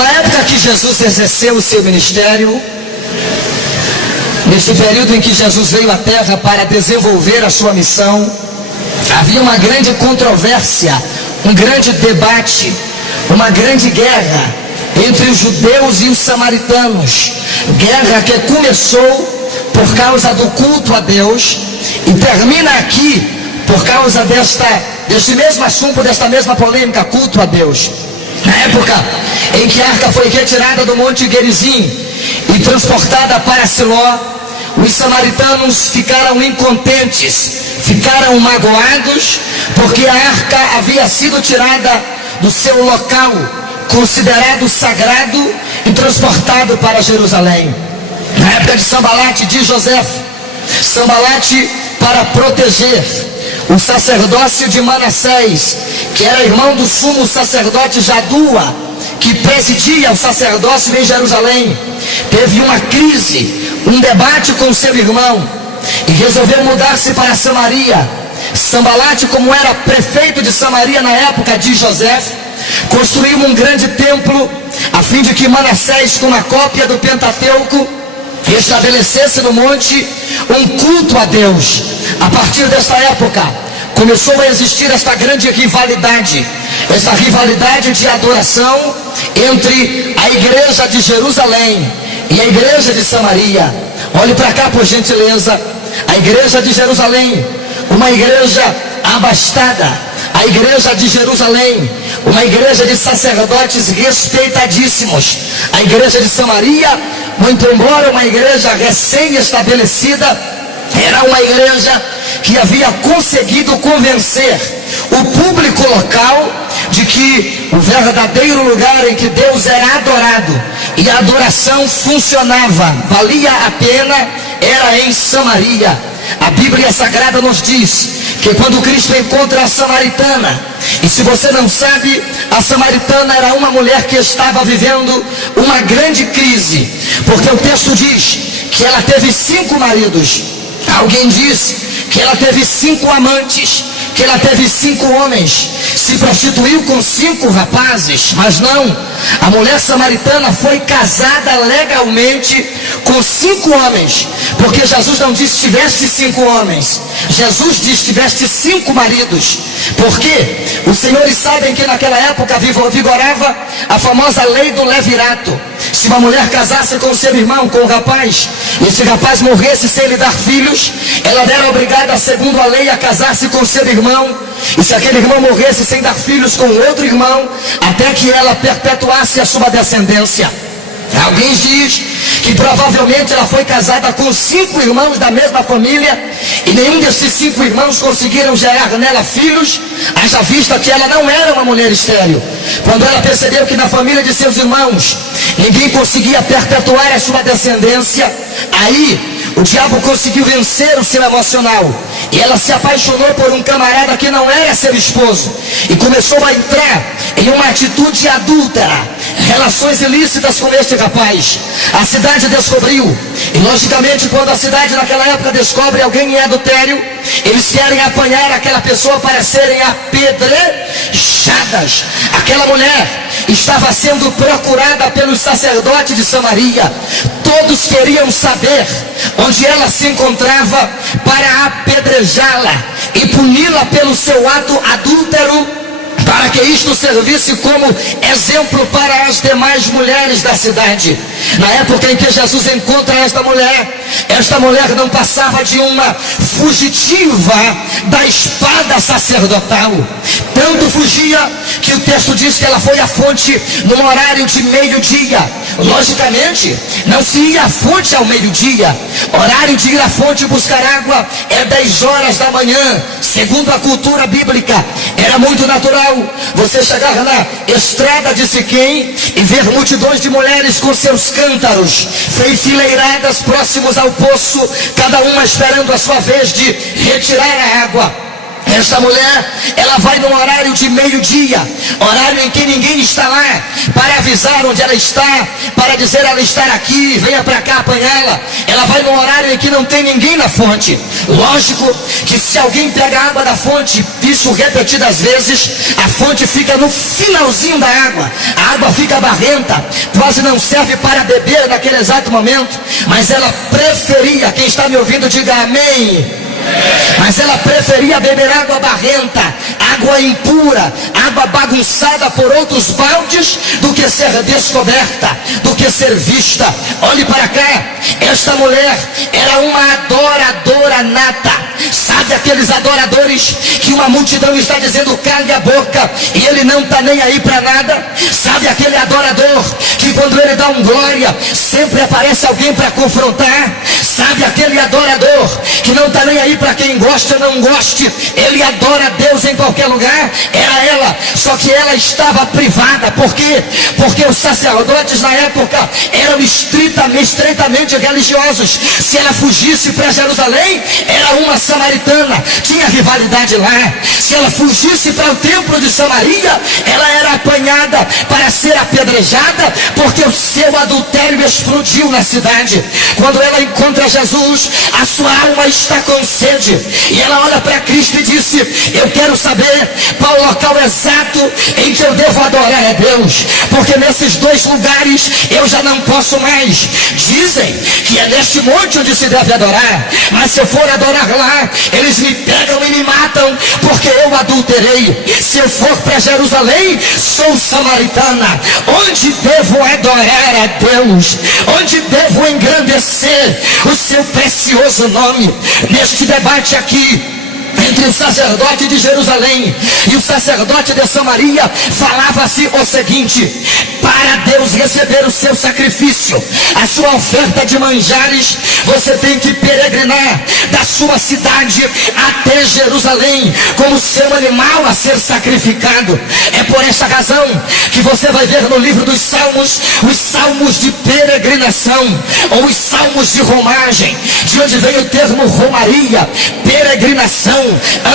Na época que Jesus exerceu o seu ministério, nesse período em que Jesus veio à terra para desenvolver a sua missão, havia uma grande controvérsia, um grande debate, uma grande guerra entre os judeus e os samaritanos. Guerra que começou por causa do culto a Deus e termina aqui por causa deste mesmo assunto, desta mesma polêmica, culto a Deus. Na época em que a arca foi retirada do Monte Gerizim e transportada para Siló, os samaritanos ficaram incontentes, ficaram magoados, porque a arca havia sido tirada do seu local considerado sagrado e transportado para Jerusalém. Na época de Sambalate, de José, Sambalate, para proteger o sacerdócio de Manassés, que era irmão do sumo sacerdote Jadua, que presidia o sacerdócio em Jerusalém, teve uma crise, um debate com seu irmão e resolveu mudar-se para Samaria. Sambalate, como era prefeito de Samaria na época de José, construiu um grande templo a fim de que Manassés, com uma cópia do Pentateuco, estabelecesse no monte um culto a Deus. A partir desta época começou a existir esta grande rivalidade, essa rivalidade de adoração entre a igreja de Jerusalém e a igreja de Samaria. Olhe para cá, por gentileza. A igreja de Jerusalém, uma igreja abastada. A igreja de Jerusalém, uma igreja de sacerdotes respeitadíssimos. A igreja de Samaria, muito embora uma igreja recém-estabelecida, era uma igreja que havia conseguido convencer o público local de que o verdadeiro lugar em que Deus era adorado e a adoração funcionava, valia a pena, era em Samaria. A Bíblia Sagrada nos diz que quando Cristo encontra a samaritana, e se você não sabe, a samaritana era uma mulher que estava vivendo uma grande crise, porque o texto diz que ela teve 5 maridos. Alguém diz que ela teve 5 amantes, que ela teve 5 homens, se prostituiu com 5 rapazes, mas não, a mulher samaritana foi casada legalmente com 5 homens, porque Jesus não disse tiveste 5 homens, Jesus disse tiveste 5 maridos. Por quê? Os senhores sabem que naquela época vigorava a famosa lei do levirato. Se uma mulher casasse com seu irmão, com um rapaz, e esse rapaz morresse sem lhe dar filhos, ela era obrigada, segundo a lei, a casar-se com seu irmão. E se aquele irmão morresse sem dar filhos com outro irmão, até que ela perpetuasse a sua descendência. Alguém diz que provavelmente ela foi casada com 5 irmãos da mesma família, e nenhum desses 5 irmãos conseguiram gerar nela filhos, haja vista que ela não era uma mulher estéril. Quando ela percebeu que na família de seus irmãos ninguém conseguia perpetuar a sua descendência, aí o diabo conseguiu vencer o seu emocional, e ela se apaixonou por um camarada que não era seu esposo, e começou a entrar em uma atitude adúltera, relações ilícitas com este rapaz. A cidade descobriu, e logicamente quando a cidade naquela época descobre alguém em adultério, eles querem apanhar aquela pessoa para serem apedrejadas. Aquela mulher estava sendo procurada pelos sacerdotes de Samaria. Todos queriam saber onde ela se encontrava para apedrejá-la e puni-la pelo seu ato adúltero, para que isto servisse como exemplo para as demais mulheres da cidade. Na época em que Jesus encontra esta mulher não passava de uma fugitiva da espada sacerdotal. Tanto fugia que o texto diz que ela foi à fonte no horário de meio-dia. Logicamente, não se ia à fonte ao meio-dia. Horário de ir à fonte buscar água é 10 horas da manhã. Segundo a cultura bíblica, era muito natural você chegar na estrada de Siquém e ver multidões de mulheres com seus cântaros enfileiradas próximos ao poço, cada uma esperando a sua vez de retirar a água. Esta mulher, ela vai num horário de meio-dia, horário em que ninguém está lá, para avisar onde ela está, para dizer ela estar aqui, venha para cá apanhá-la. Ela vai num horário em que não tem ninguém na fonte. Lógico que se alguém pega a água da fonte, isso repetidas vezes, a fonte fica no finalzinho da água, a água fica barrenta, quase não serve para beber naquele exato momento, mas ela preferia, quem está me ouvindo diga amém. Mas ela preferia beber água barrenta, água impura, água bagunçada por outros baldes, do que ser descoberta, do que ser vista. Olhe para cá, esta mulher era uma adoradora nata. Sabe aqueles adoradores que uma multidão está dizendo cale a boca e ele não está nem aí para nada? Sabe aquele adorador que quando ele dá um glória, sempre aparece alguém para confrontar? Sabe aquele adorador que não está nem aí para quem gosta ou não goste? Ele adora a Deus em qualquer lugar. Era ela, só que ela estava privada. Por quê? Porque os sacerdotes na época eram estreitamente religiosos. Se ela fugisse para Jerusalém, era uma samaritana, tinha rivalidade lá. Se ela fugisse para o templo de Samaria, ela era apanhada para ser apedrejada, porque o seu adultério explodiu na cidade. Quando ela encontra Jesus, a sua alma está com sede, e ela olha para Cristo e disse: eu quero saber qual o local exato em que eu devo adorar a Deus, porque nesses dois lugares eu já não posso mais. Dizem que é neste monte onde se deve adorar, mas se eu for adorar lá, eles me pegam e me matam, porque eu adulterei. Se eu for para Jerusalém, sou samaritana. Onde devo adorar a Deus? Onde devo engrandecer o seu precioso nome? Neste debate aqui entre o sacerdote de Jerusalém e o sacerdote de Samaria, falava-se o seguinte: para Deus receber o seu sacrifício, a sua oferta de manjares, você tem que peregrinar da sua cidade até Jerusalém como seu animal a ser sacrificado. É por esta razão que você vai ver no livro dos Salmos os salmos de peregrinação, ou os salmos de romagem, de onde vem o termo romaria, peregrinação,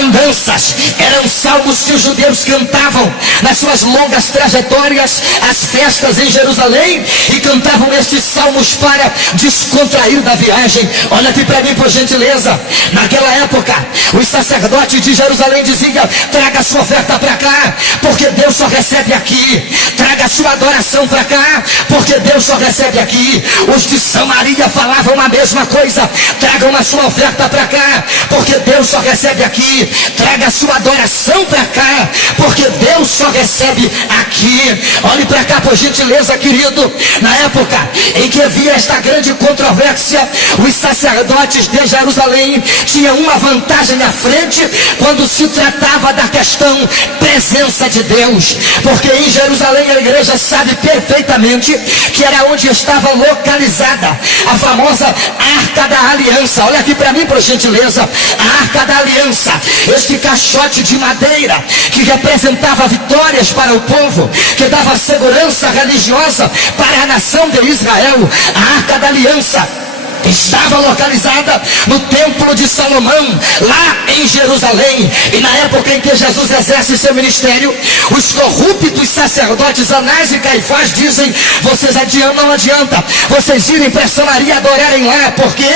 andanças. Eram salmos que os judeus cantavam nas suas longas trajetórias às festas em Jerusalém, e cantavam estes salmos para descontrair da viagem. Olha aqui para mim, por gentileza. Naquela época, os sacerdotes de Jerusalém diziam: traga a sua oferta para cá, porque Deus só recebe aqui. Traga a sua adoração para cá, porque Deus só recebe aqui. Os de Samaria falavam a mesma coisa: tragam a sua oferta para cá, porque Deus só recebe aqui. Traga a sua adoração para cá, porque Deus só recebe aqui. Olhe para cá, por gentileza, querido. Na época em que havia esta grande controvérsia, os sacerdotes de Jerusalém tinham uma vantagem à frente quando se tratava da questão presença de Deus, porque em Jerusalém a igreja sabe perfeitamente que era onde estava localizada a famosa Arca da Aliança. Olha aqui para mim, por gentileza, a Arca da Aliança, este caixote de madeira que representava vitórias para o povo, que dava segurança religiosa para a nação de Israel. A Arca da Aliança estava localizada no templo de Salomão, lá em Jerusalém. E na época em que Jesus exerce seu ministério, os corruptos sacerdotes Anás e Caifás dizem: vocês não adianta vocês irem para Samaria adorarem lá. Por quê?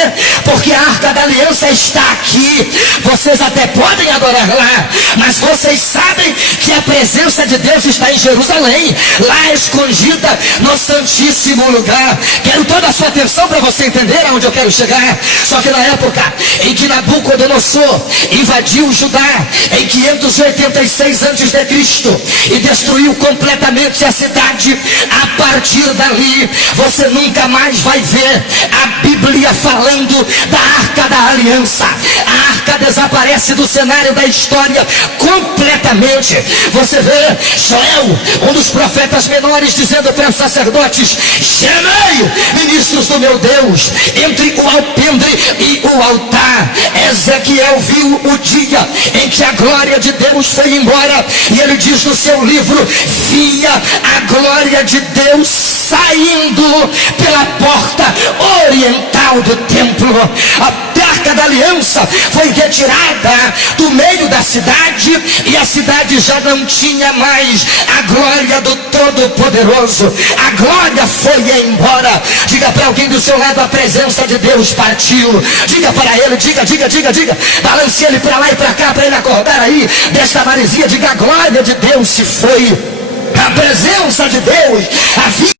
Porque a Arca da Aliança está aqui. Vocês até podem adorar lá, mas vocês sabem que a presença de Deus está em Jerusalém, lá escondida no Santíssimo Lugar. Quero toda a sua atenção para você entender aonde eu quero chegar. Só que na época em que Nabucodonosor invadiu Judá em 586 a.C. e destruiu completamente a cidade, a partir dali você nunca mais vai ver a Bíblia falando da Arca da Aliança. A arca desaparece do cenário da história completamente. Você vê Joel, um dos profetas menores, dizendo para os sacerdotes: gemei, ministros do meu Deus, entre o alpendre e o altar. Ezequiel viu o dia em que a glória de Deus foi embora, e ele diz no seu livro: via a glória de Deus saindo pela porta oriental do templo. A arca da aliança foi retirada do meio da cidade, e a cidade já não tinha mais a glória do Todo-Poderoso. A glória foi embora. Diga para alguém do seu lado: a presença de Deus partiu. Diga para ele, diga. Balance ele para lá e para cá, para ele acordar aí desta maresia. Diga: a glória de Deus se foi. A presença de Deus havia